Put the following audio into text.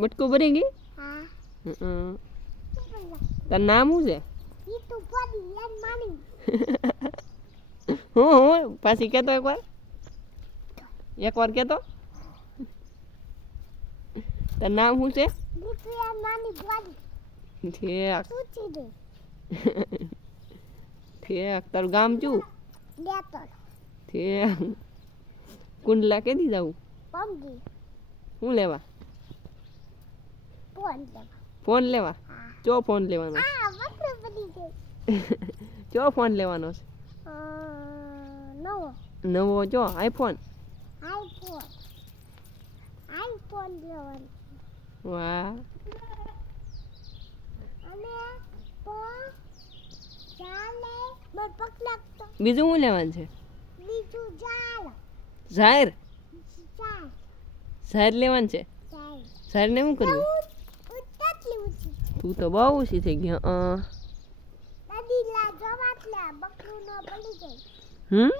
બટકું ભરી ગઈ? હા. તારું નામ શું છે? ઈ તો પડી યાર માની. હું પાછી કહેતો એકવાર કહેતો. તારું નામ શું છે? ઈ તો યાર માની પડી. ઠેક પૂછી દે. ઠેક તારું ગામ શું? લેતર. ઠેક કુંડલા કેદી જાવું? પમજી. શું લેવા? ફોન લેવા. ફોન લેવા? હા. ચો ફોન લેવાનો? આ વસ્તુ પડી ગઈ. ચો ફોન લેવાનો છે? નવો. નવો ચો આઈફોન? આઈફોન. આઈફોન લેવાનો. વાહ. અને તો ચાલે બર પકલાતો. બીજું શું લેવાનું છે? બીજું ચાલ. ઝાહેર? ચાલ. ઝાહેર લેવાનું છે? ચાલ. ઝાહેરને શું કરવું? ઉઠાટલી ઉઠી. તું તો બહુ ઓછી થઈ ગઈ. દાદી લા જવાત લા બકરું નો પડી ગઈ. હમ